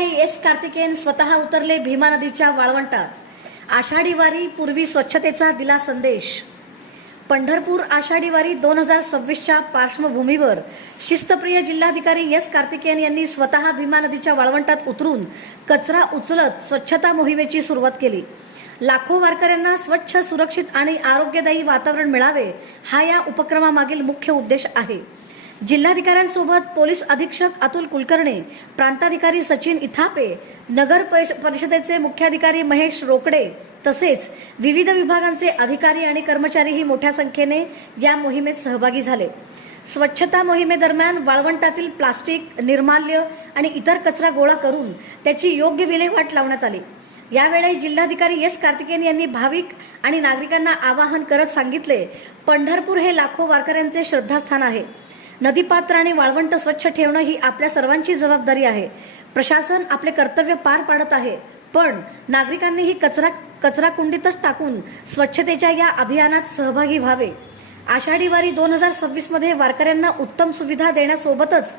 जिल्हाधिकारी एस कार्तिकेयन स्वतः उतरले भीमा नदीच्या वाळवंटात। आषाढी वारी पूर्वी स्वच्छतेचा दिला संदेश। पंढरपूर आषाढी वारी 2026च्या पार्श्वभूमीवर शिस्तप्रिय जिल्हाधिकारी एस कार्तिकेयन यांनी स्वतः भीमा नदीच्या वाळवंटात उतरून कचरा उचलत स्वच्छता मोहिमेची सुरुवात केली। लाखो वारकऱ्यांना स्वच्छ, सुरक्षित आणि आरोग्यदायी वातावरण मिळावे हा या उपक्रमामागील मुख्य उद्देश आहे। जिल्हाधिकाऱ्यांसोबत पोलीस अधीक्षक अतुल कुलकर्णी, प्रांताधिकारी सचिन इथापे, नगर परिषदेचे मुख्याधिकारी महेश रोकडे तसेच विविध विभागांचे अधिकारी आणि कर्मचारीही मोठ्या संख्येने या मोहिमेत सहभागी झाले। स्वच्छता मोहिमेदरम्यान वाळवंटातील प्लास्टिक, निर्माल्य आणि इतर कचरा गोळा करून त्याची योग्य विल्हेवाट लावण्यात आली। यावेळी जिल्हाधिकारी एस कार्तिकेयन यांनी भाविक आणि नागरिकांना आवाहन करत सांगितले, पंढरपूर हे लाखो वारकऱ्यांचे श्रद्धास्थान आहे। नदीपात्र आणि वाळवंट स्वच्छ ठेवणं ही आपल्या सर्वांची जबाबदारी आहे। प्रशासन आपले कर्तव्य पार पाडत आहे, पण नागरिकांनीही कचरा कुंडीतच टाकून स्वच्छतेच्या या अभियानात सहभागी व्हावे। आषाढी वारी 2026 मध्ये वारकऱ्यांना उत्तम सुविधा देण्यासोबतच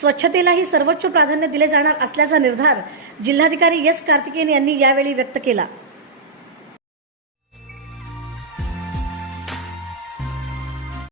स्वच्छतेलाही सर्वोच्च प्राधान्य दिले जाणार असल्याचा निर्धार जिल्हाधिकारी एस कार्तिकेयन यांनी यावेळी व्यक्त केला।